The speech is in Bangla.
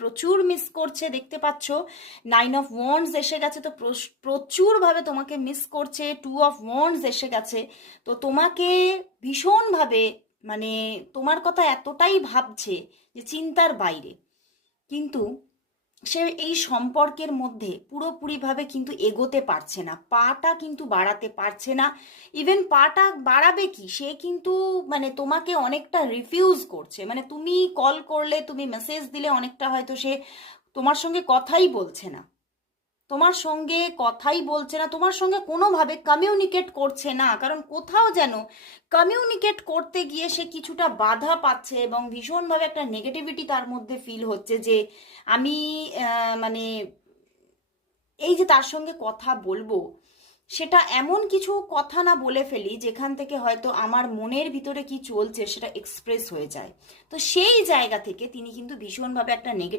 প্রচুর মিস করছে, দেখতে পাচ্ছ 9 অফ ওয়ান্ডস এসে গেছে, তো প্রচুরভাবে তোমাকে মিস করছে। 2 অফ ওয়ান্ডস এসে গেছে, তো তোমাকে ভীষণভাবে মানে তোমার কথা এতটাই ভাবছে যে চিন্তার বাইরে। কিন্তু সে এই সম্পর্কের মধ্যে পুরোপুরিভাবে কিন্তু এগোতে পারছে না, পাটা কিন্তু বাড়াতে পারছে না। ইভেন পাটা বাড়াবে কি, সে কিন্তু মানে তোমাকে অনেকটা রিফিউজ করছে। মানে তুমি কল করলে, তুমি মেসেজ দিলে অনেকটা হয়তো সে তোমার সঙ্গে কথাই বলছে না, তোমার সঙ্গে কথাই বলছে না, তোমার সঙ্গে কোনোভাবে কমিউনিকেট করছে না। কারণ কোথাও যেন কমিউনিকেট করতে গিয়ে সে কিছুটা বাধা পাচ্ছে এবং ভীষণভাবে একটা নেগেটিভিটি তার মধ্যে ফিল হচ্ছে যে আমি মানে এই যে তার সঙ্গে কথা বলবো, সেটা এমন কিছু কথা না বলে ফেলি যেখান থেকে হয়তো আমার মনের ভিতরে কি চলছে সেটা এক্সপ্রেস হয়ে যায়। তো সেই জায়গা থেকে তিনি কিন্তু ভীষণভাবে একটা নেগেটিভ